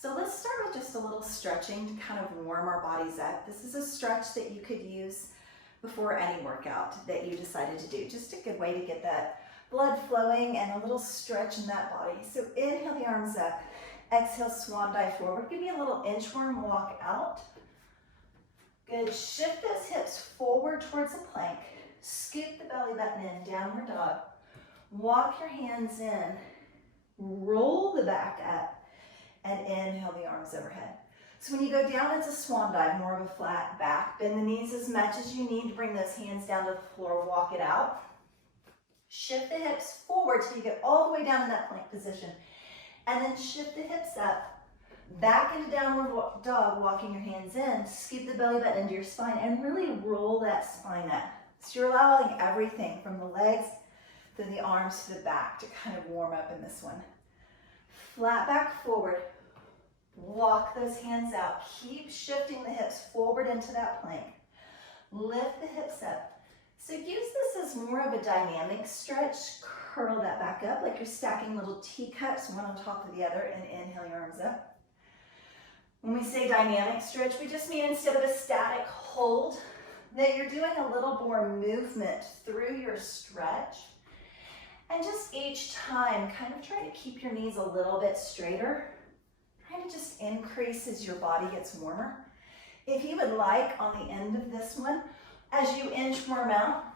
So let's start with just a little stretching to kind of warm our bodies up. This is a stretch that you could use before any workout that you decided to do. Just a good way to get that blood flowing and a little stretch in that body. So inhale the arms up, exhale, swan dive forward. Give me a little inchworm walk out. Good, shift those hips forward towards a plank. Scoop the belly button in, downward dog. Walk your hands in, roll the back up, and inhale the arms overhead. So when you go down into swan dive, more of a flat back, bend the knees as much as you need to bring those hands down to the floor, walk it out. Shift the hips forward till you get all the way down in that plank position. And then shift the hips up, back into downward dog, walking your hands in, scoop the belly button into your spine, and really roll that spine up. So you're allowing everything from the legs to the arms to the back to kind of warm up in this one. Flat back forward, walk those hands out. Keep shifting the hips forward into that plank. Lift the hips up. So use this as more of a dynamic stretch. Curl that back up like you're stacking little teacups, one on top of the other, and inhale your arms up. When we say dynamic stretch, we just mean instead of a static hold, that you're doing a little more movement through your stretch. And just each time, kind of try to keep your knees a little bit straighter. Trying to just increase as your body gets warmer. If you would like, on the end of this one, as you inchworm out,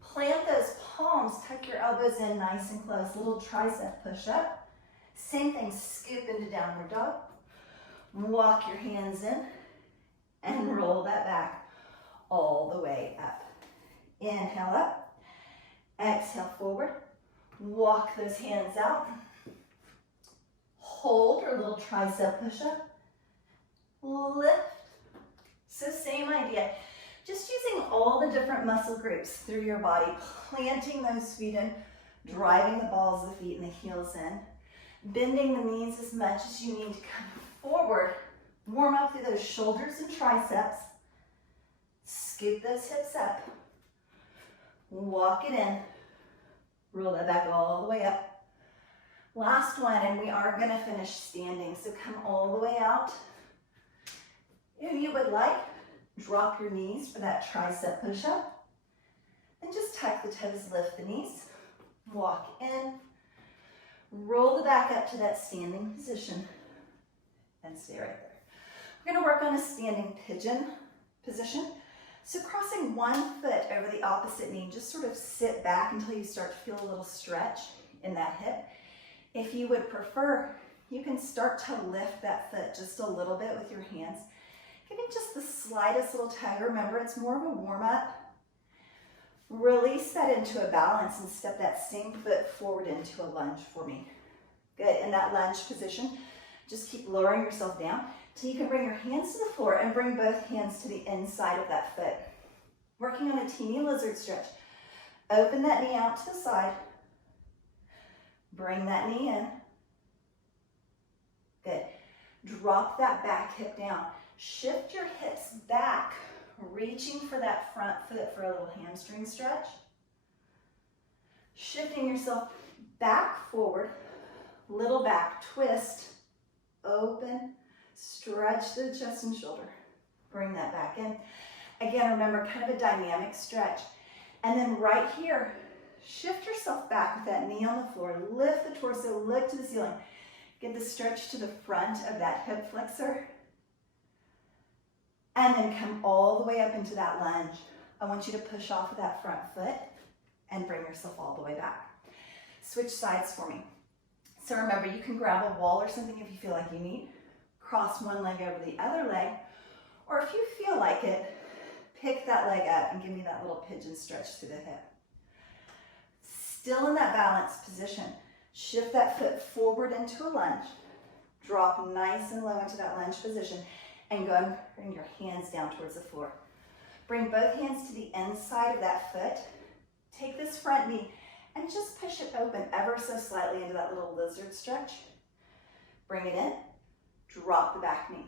plant those palms, tuck your elbows in nice and close, little tricep push up. Same thing, scoop into downward dog. Walk your hands in and roll that back all the way up. Inhale up, exhale forward. Walk those hands out. Hold or little tricep push-up. Lift. So same idea. Just using all the different muscle groups through your body, planting those feet in, driving the balls of the feet and the heels in, bending the knees as much as you need to come forward. Warm up through those shoulders and triceps. Scoop those hips up. Walk it in. Roll that back all the way up. Last one, and we are going to finish standing. So come all the way out. If you would like, drop your knees for that tricep push-up. And just tuck the toes, lift the knees. Walk in. Roll the back up to that standing position. And stay right there. We're going to work on a standing pigeon position. So crossing one foot over the opposite knee, just sort of sit back until you start to feel a little stretch in that hip. If you would prefer, you can start to lift that foot just a little bit with your hands. Give it just the slightest little tug. Remember, it's more of a warm-up. Release that into a balance and step that same foot forward into a lunge for me. Good, in that lunge position, just keep lowering yourself down till you can bring your hands to the floor and bring both hands to the inside of that foot. Working on a teeny lizard stretch. Open that knee out to the side. Bring that knee in. Good. Drop that back hip down. Shift your hips back, reaching for that front foot for a little hamstring stretch. Shifting yourself back forward, little back twist, open, stretch the chest and shoulder. Bring that back in. Again, remember, kind of a dynamic stretch. And then right here, shift yourself back with that knee on the floor. Lift the torso, look to the ceiling. Get the stretch to the front of that hip flexor. And then come all the way up into that lunge. I want you to push off of that front foot and bring yourself all the way back. Switch sides for me. So remember, you can grab a wall or something if you feel like you need. Cross one leg over the other leg. Or if you feel like it, pick that leg up and give me that little pigeon stretch to the hip. Still in that balanced position. Shift that foot forward into a lunge. Drop nice and low into that lunge position. And go and bring your hands down towards the floor. Bring both hands to the inside of that foot. Take this front knee and just push it open ever so slightly into that little lizard stretch. Bring it in. Drop the back knee.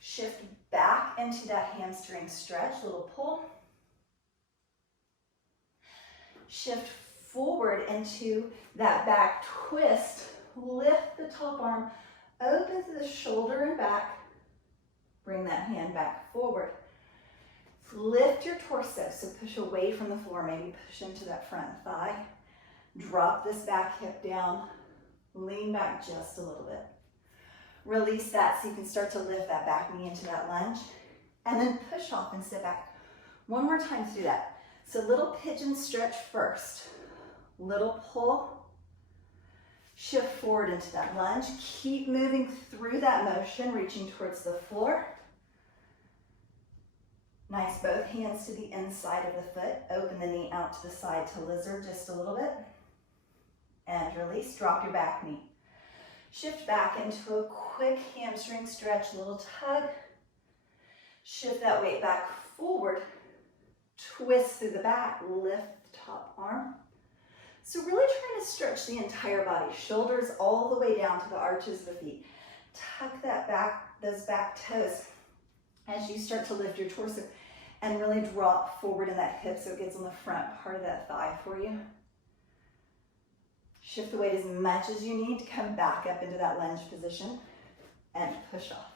Shift back into that hamstring stretch, little pull. Shift forward into that back twist. Lift the top arm, Open through the shoulder and back. Bring that hand back forward. Lift your torso, so push away from the floor, maybe push into that front thigh. Drop this back hip down. Lean back just a little bit. Release that so you can start to lift that back knee into that lunge. And then push off and sit back. One more time through that. So little pigeon stretch first. Little pull. Shift forward into that lunge. Keep moving through that motion, reaching towards the floor. Nice, both hands to the inside of the foot. Open the knee out to the side to lizard just a little bit. And release, drop your back knee. Shift back into a quick hamstring stretch, little tug. Shift that weight back forward. Twist through the back, lift the top arm. So really trying to stretch the entire body, shoulders all the way down to the arches of the feet. Tuck that back, those back toes as you start to lift your torso and really drop forward in that hip so it gets on the front part of that thigh for you. Shift the weight as much as you need to come back up into that lunge position and push off.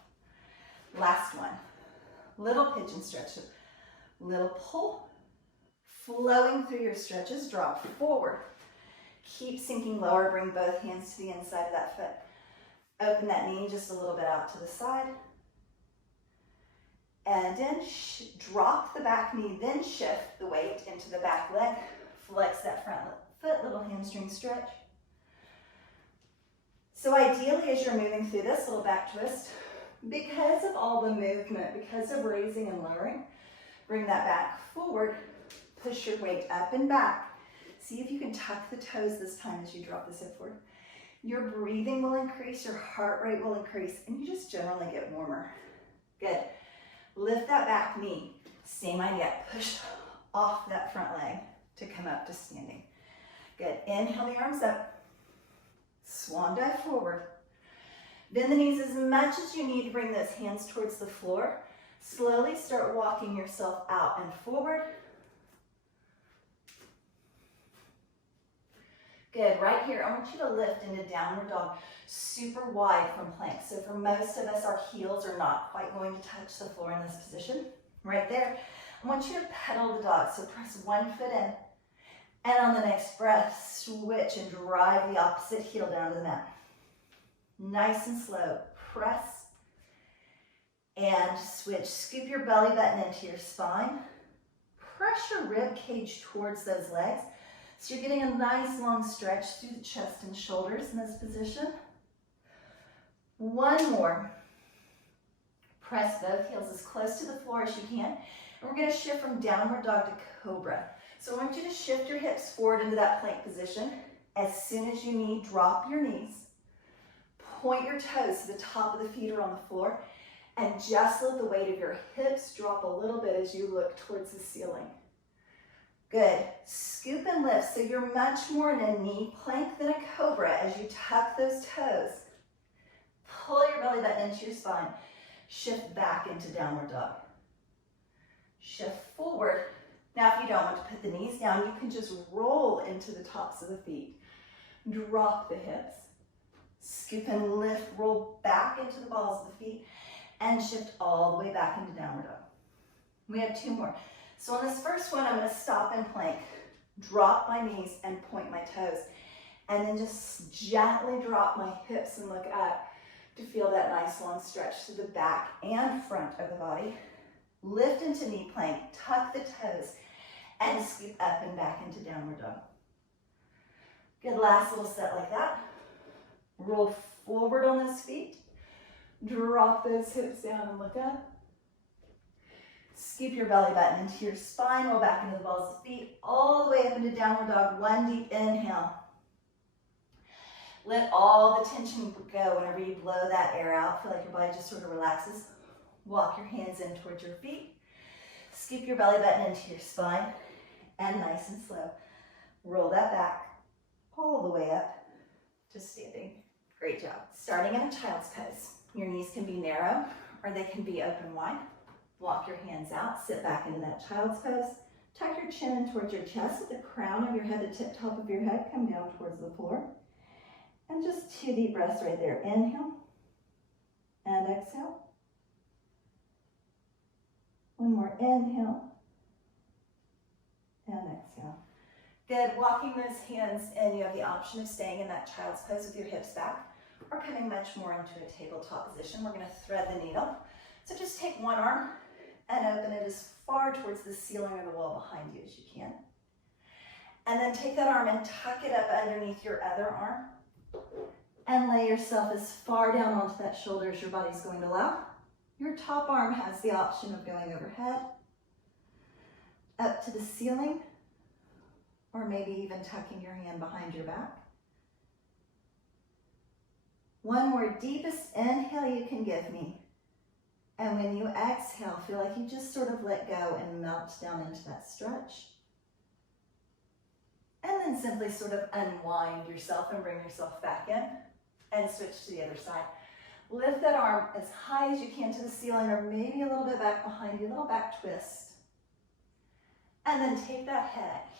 Last one, little pigeon stretch, little pull, flowing through your stretches, drop forward. Keep sinking lower, bring both hands to the inside of that foot. Open that knee just a little bit out to the side. And then drop the back knee, then shift the weight into the back leg. Flex that front foot, little hamstring stretch. So ideally, as you're moving through this little back twist, because of all the movement, because of raising and lowering, bring that back forward, push your weight up and back. See if you can tuck the toes this time as you drop the hip forward. Your breathing will increase, your heart rate will increase, and you just generally get warmer. Good. Lift that back knee. Same idea. Push off that front leg to come up to standing. Good. Inhale the arms up. Swan dive forward. Bend the knees as much as you need to bring those hands towards the floor. Slowly start walking yourself out and forward. Good, right here, I want you to lift into downward dog, super wide from plank. So for most of us, our heels are not quite going to touch the floor in this position. Right there, I want you to pedal the dog. So press one foot in, and on the next breath, switch and drive the opposite heel down to the mat. Nice and slow, press and switch. Scoop your belly button into your spine. Press your rib cage towards those legs. So you're getting a nice long stretch through the chest and shoulders in this position. One more. Press both heels as close to the floor as you can. And we're going to shift from downward dog to cobra. So I want you to shift your hips forward into that plank position. As soon as you need, drop your knees. Point your toes to the top of the feet or on the floor. And just let the weight of your hips drop a little bit as you look towards the ceiling. Good. Scoop and lift. So you're much more in a knee plank than a cobra as you tuck those toes. Pull your belly button into your spine. Shift back into downward dog. Shift forward. Now, if you don't want to put the knees down, you can just roll into the tops of the feet. Drop the hips. Scoop and lift. Roll back into the balls of the feet. And shift all the way back into downward dog. We have two more. So on this first one, I'm going to stop in plank, drop my knees and point my toes, and then just gently drop my hips and look up to feel that nice long stretch to the back and front of the body. Lift into knee plank, tuck the toes, and scoop up and back into downward dog. Good, last little set like that. Roll forward on those feet, drop those hips down and look up. Scoop your belly button into your spine, roll back into the balls of the feet, all the way up into downward dog. One deep inhale. Let all the tension go whenever you blow that air out. Feel like your body just sort of relaxes. Walk your hands in towards your feet. Scoop your belly button into your spine, and nice and slow, roll that back all the way up to standing. Great job. Starting in a child's pose. Your knees can be narrow or they can be open wide. Walk your hands out, sit back into that child's pose. Tuck your chin in towards your chest, with the crown of your head, the tip top of your head come down towards the floor. And just 2 deep breaths right there. Inhale exhale. One more inhale and exhale. Good. Walking those hands in, you have the option of staying in that child's pose with your hips back or coming much more into a tabletop position. We're going to thread the needle. So just take one arm and open it as far towards the ceiling or the wall behind you as you can. And then take that arm and tuck it up underneath your other arm and lay yourself as far down onto that shoulder as your body's going to allow. Your top arm has the option of going overhead, up to the ceiling, or maybe even tucking your hand behind your back. One more deepest inhale you can give me. And when you exhale, feel like you just sort of let go and melt down into that stretch. And then simply sort of unwind yourself and bring yourself back in and switch to the other side. Lift that arm as high as you can to the ceiling or maybe a little bit back behind you, a little back twist. And then take that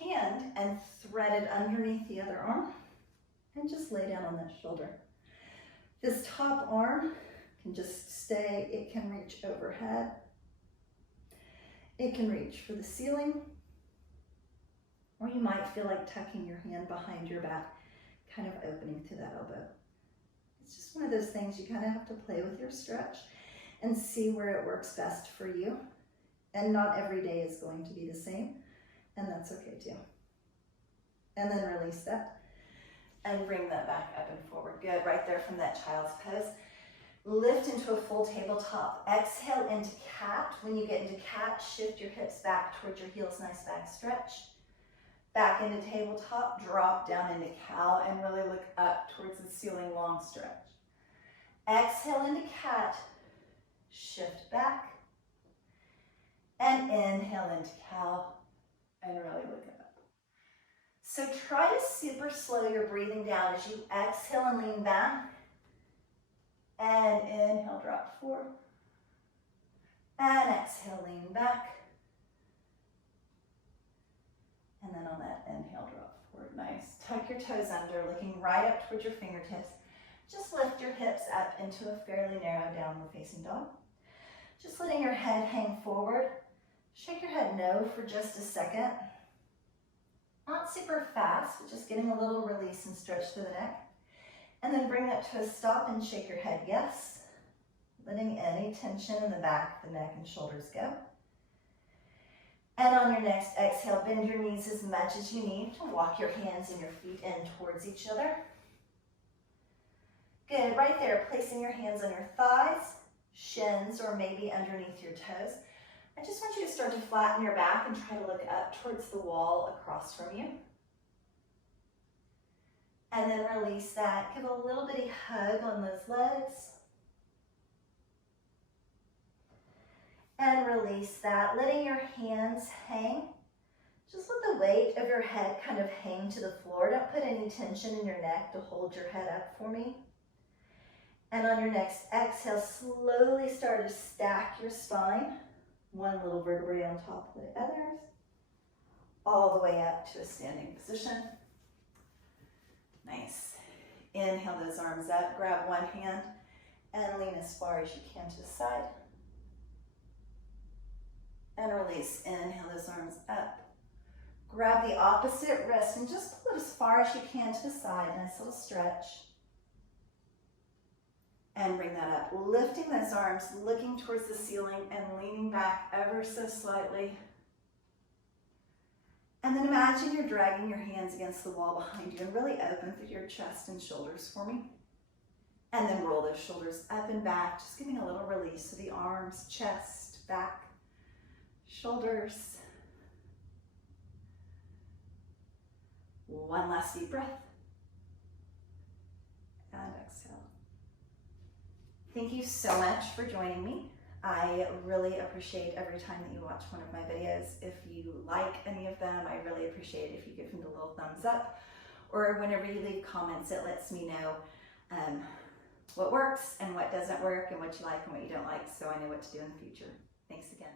hand and thread it underneath the other arm and just lay down on that shoulder. This top arm can just stay, it can reach overhead. It can reach for the ceiling. Or you might feel like tucking your hand behind your back, kind of opening to that elbow. It's just one of those things you kind of have to play with your stretch and see where it works best for you. And not every day is going to be the same, and that's okay too. And then release that and bring that back up and forward. Good, right there from that child's pose. Lift into a full tabletop. Exhale into cat. When you get into cat, shift your hips back towards your heels, nice back stretch. Back into tabletop, drop down into cow, and really look up towards the ceiling, long stretch. Exhale into cat, shift back, and inhale into cow, and really look up. So try to super slow your breathing down as you exhale and lean back, and inhale, drop forward, and exhale, lean back. And then on that inhale, drop forward. Nice. Tuck your toes under, looking right up towards your fingertips. Just lift your hips up into a fairly narrow downward facing dog. Just letting your head hang forward. Shake your head no for just a second. Not super fast, but just getting a little release and stretch through the neck. And then bring that to a stop and shake your head yes. Letting any tension in the back, the neck, and shoulders go. And on your next exhale, bend your knees as much as you need to walk your hands and your feet in towards each other. Good, right there, placing your hands on your thighs, shins, or maybe underneath your toes. I just want you to start to flatten your back and try to look up towards the wall across from you. And then release that. Give a little bitty hug on those legs. And release that, letting your hands hang. Just let the weight of your head kind of hang to the floor. Don't put any tension in your neck to hold your head up for me. And on your next exhale, slowly start to stack your spine. One little vertebrae on top of the others. All the way up to a standing position. Nice. Inhale those arms up. Grab one hand and lean as far as you can to the side. And release. Inhale those arms up. Grab the opposite wrist and just pull it as far as you can to the side. Nice little stretch. And bring that up. Lifting those arms, looking towards the ceiling and leaning back ever so slightly. And then imagine you're dragging your hands against the wall behind you and really open through your chest and shoulders for me. And then roll those shoulders up and back, just giving a little release to the arms, chest, back, shoulders. One last deep breath. And exhale. Thank you so much for joining me. I really appreciate every time that you watch one of my videos. If you like any of them, I really appreciate it if you give me the little thumbs up, or whenever you leave comments, it lets me know what works and what doesn't work and what you like and what you don't like, so I know what to do in the future. Thanks again.